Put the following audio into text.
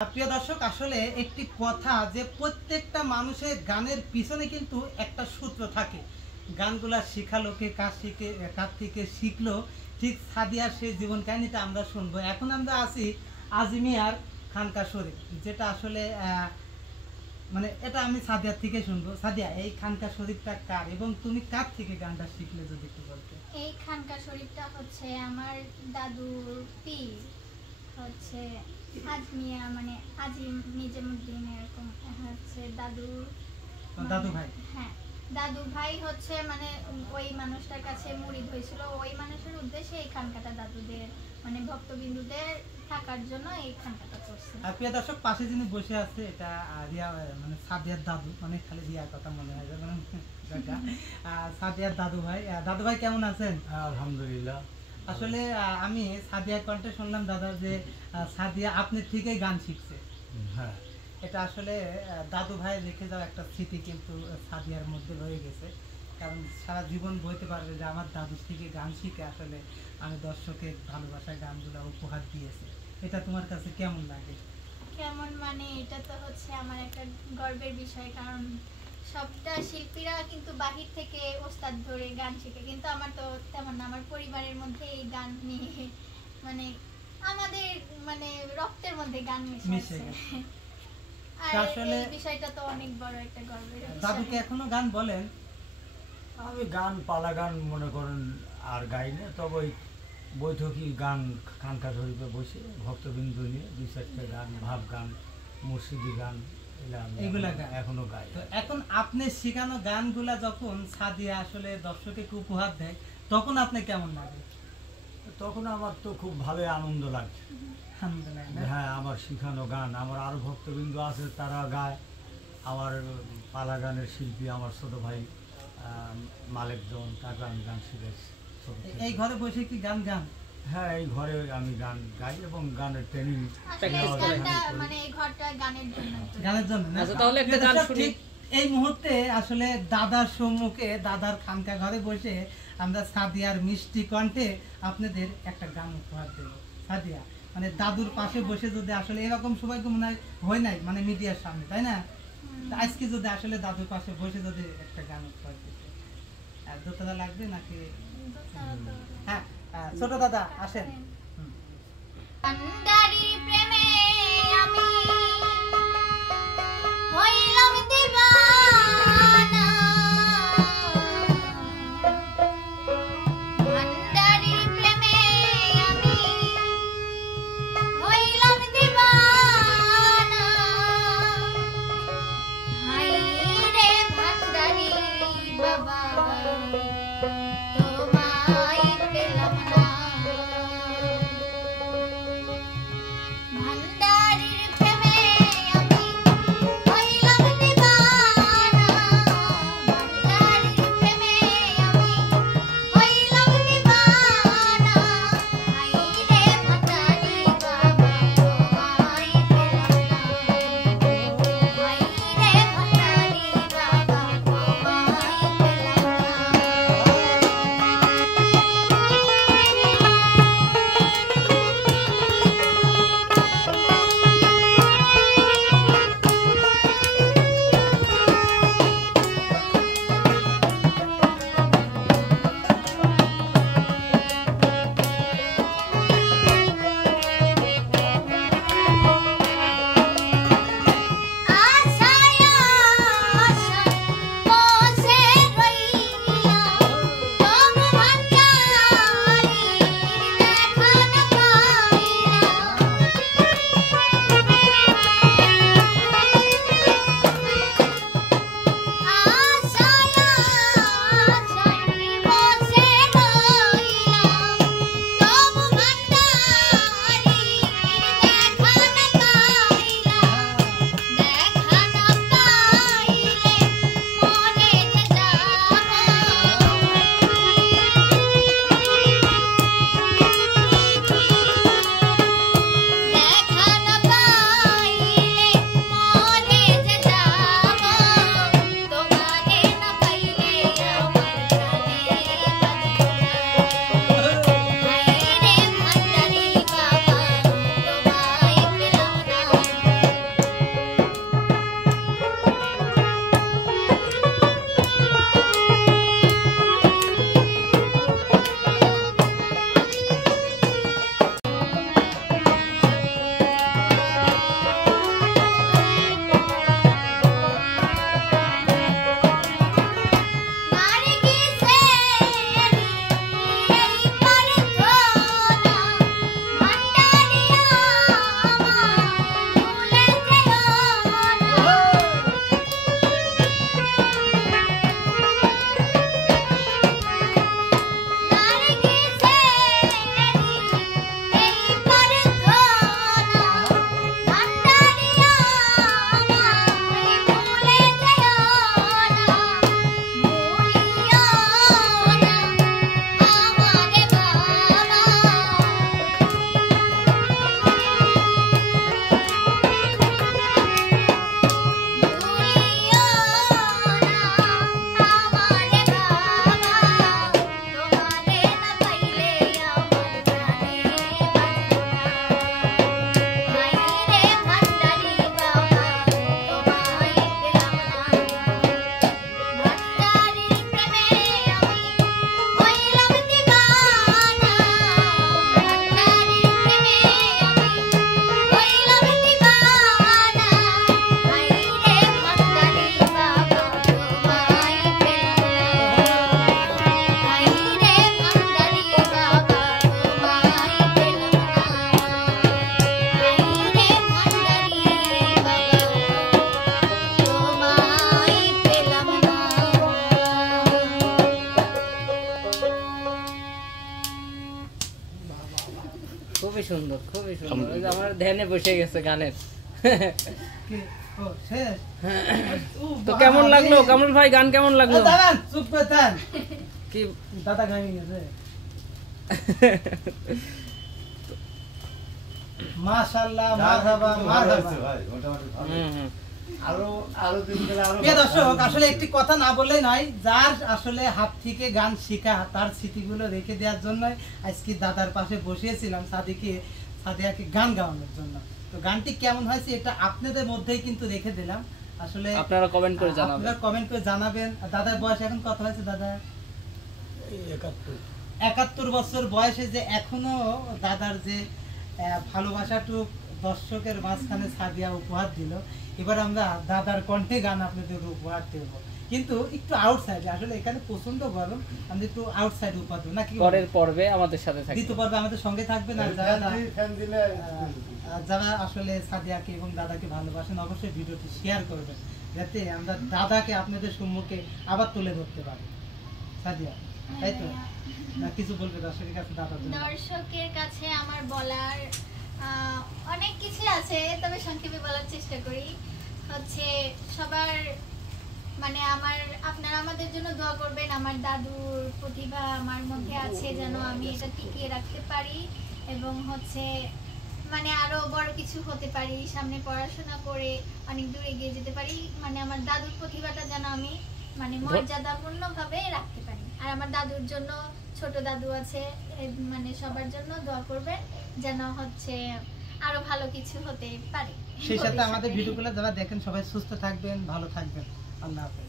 প্রিয় দর্শক, আসলে একটি কথা যে প্রত্যেকটা মানুষের গানের পিছনে কিন্তু একটা সূত্র থাকে। গানগুলা শিখালো কে, কার থেকে শিখলো, ঠিক সাদিয়ার সেই জীবন কাহিনীটা আমরা শুনবো। এখন আমরা আছি আজমিয়ার খানকা শরীফ, যেটা আসলে মানে এটা আমি সাদিয়ার থেকে শুনবো। সাদিয়া, এই খানকা শরীফটা কার এবং তুমি কার থেকে গানটা শিখলে যদি একটু বলতে। এই খানকা শরীফটা হচ্ছে আমার দাদুর পীর, হচ্ছে আজমিয়া, মানে আজিম নিজামুদ্দিন, এরকম হচ্ছে দাদু ভাই। হ্যাঁ, দাদু ভাই হচ্ছে মানে ওই মানুষটার কাছে মুরিদ হয়েছিল। ওই মানুষের উদ্দেশ্যে এই খানকাটা দাদুদের মানে ভক্তবিন্দুদের থাকার জন্য এই খানকাটা করছে। প্রিয় দর্শক, পাশে যিনি বসে আছে এটা রিয়া, মানে সাদিয়ার দাদু, মানে খালি রিয়ার কথা মনে হয় মানে সাদিয়ার দাদু ভাই। দাদু ভাই কেমন আছেন? আলহামদুলিল্লাহ। আসলে আমি সাদিয়ার কণ্ঠে শুনলাম দাদা যে সাদিয়া আপনি থেকেই গান শিখছে। হ্যাঁ, এটা আসলে দাদু ভাই রেখে যাওয়া একটা স্মৃতি কিন্তু সাদিয়ার মধ্যে রয়ে গেছে। কারণ সারা জীবন বলতে পারবে যে আমার দাদুর থেকে গান শিখে আসলে আমি দর্শকের ভালোবাসার গানগুলো উপহার দিয়েছি। এটা তোমার কাছে কেমন লাগে? কেমন মানে এটা তো হচ্ছে আমার একটা গর্বের বিষয়, কারণ সবটা শিল্পীরা কিন্তু বাহির থেকে ওস্তাদ ধরে গান শেখে, কিন্তু আমার তো তেমন না। আমার পরিবারের মধ্যে এই গান নিয়ে মানে আমাদের মানে রক্তের মধ্যে গান মিশে গেছে। আর এই বিষয়টা তো অনেক বড় একটা গর্বের বিষয়। দাদুকে এখনো গান বলেন? আমি গান পালা গান মনে করেন আর গাই না, তবে ওই বৈঠকি গান খানকা শরীফে বসে ভক্তবিন্দু নিয়ে দুই চারটে গান, ভাব গান, মুর্শিদি গান, এগুলা গান এখনো গাই। তো এখন আপনি শেখানো গানগুলা যখন সাদিয়া আসলে দর্শককে উপহার দেয়, তখন আপনি কেমন লাগে? তখন আমার তো খুব ভালোই আনন্দ লাগছে। হ্যাঁ, আমার শিখানো গান আমার আরো ভক্তবিন্দু আছে, তারা গায়। আমার পালা গানের শিল্পী আমার ছোট ভাই মালিকজন, তাকে আমি গান শিখেছি। এই ঘরে বসে কি গান গান? হ্যাঁ, এই ঘরে আমি গান গাই এবং গানের ট্রেনিং মানে এই ঘরটা গানের জন্য। তাহলে একটা গান শুনি। এই মুহূর্তে আসলে দাদার সম্মুখে, দাদার খানকা ঘরে বসে আমরা সাদিয়ার মিষ্টি কণ্ঠে আপনাদের একটা গান উপহার দেব। সাদিয়া, মানে দাদুর পাশে বসে যদি আসলে এরকম সবাই তো মনে হয় নাই, মানে মিডিয়ার সামনে, তাই না? আজকে যদি আসলে দাদুর পাশে বসে যদি একটা গান উপহার দিতে, দোতলা লাগবে নাকি? হ্যাঁ, ছোট দাদা আসেন। প্রেমে আমি হইলাম দিবানা, ভান্ডারির প্রেমে আমি হইলাম দিবানা। হাই রে ভান্ডারি বাবা, তোমায় পেলাম না। খুবই সুন্দর। ওই যে আমার ধ্যানে বসে গেছে গানের। কি? ও, শেষ? ও, তো কেমন বাবা লাগলো রে। কামরুল ভাই, গান কেমন লাগলো? দাঁড়ান, চুপ করে থাক। কি দাদা গায়ে গেছে। মাশাআল্লাহ, মারহাবা, মারহাবা। হুম হুম। প্রিয় দর্শক, আসলে একটি কথা না বললেই নয়, যার আসলে হাত থেকে গান শেখা, তার স্মৃতিগুলো রেখে দেওয়ার জন্য আজকে দাদার পাশে বসিয়েছিলাম সাদিয়াকে গান গাওয়ানোর জন্য। তো গানটি কেমন হয়েছে এটা আপনাদের মধ্যেই কিন্তু রেখে দিলাম। আসলে আপনারা কমেন্ট করে জানাবেন। আপনারা কমেন্ট করে জানাবেন। দাদার বয়স এখন কত হয়েছে দাদা? 71 বছর বয়সে যে এখনো দাদার যে ভালোবাসাটুক দর্শকের মাঝখানে সাদিয়া উপহার দিল। এবার আমরা দাদার কণ্ঠে গান আপনাদের উপহার দেব, কিন্তু একটু আউটসাইডে। আসলে এখানে প্রচন্ড গরম, আমরা একটু আউটসাইডে উপহার দেবো নাকি? পরের পর্বে আমাদের সাথে থাকবে। দ্বিতীয় পর্বে আমাদের সঙ্গে থাকবেন। আর যারা আসলে সাদিয়াকে এবং দাদাকে ভালোবাসেন অবশ্যই ভিডিওটি শেয়ার করবেন, যাতে আমরা দাদাকে আপনাদের সম্মুখে আবার তুলে ধরতে পারি। সাদিয়া, তাই তো? না কিছু বলবে দর্শকের কাছে দাদার জন্য? দর্শকের কাছে আমার বলার অনেক কিছু আছে, তবে সংক্ষেপে বলার চেষ্টা করি। হচ্ছে সবার মানে আপনারা আমাদের জন্য দোয়া করবেন। আমার দাদুর প্রতিভা আমার মধ্যে আছে, যেন আমি এটা টিকিয়ে রাখতে পারি এবং হচ্ছে মানে আরো বড় কিছু হতে পারি, সামনে পড়াশোনা করে অনেক দূর এগিয়ে যেতে পারি। মানে আমার দাদুর প্রতিভাটা যেন আমি মানে মর্যাদাপূর্ণ ভাবে রাখতে পারি। আর আমার দাদুর জন্য ছোট দাদু আছে, মানে সবার জন্য দোয়া করবেন যেন হচ্ছে আরো ভালো কিছু হতে পারে। সেই সাথে আমাদের ভিডিওগুলো যারা দেখেন সবাই সুস্থ থাকবেন, ভালো থাকবেন। আল্লাহ হাফেজ।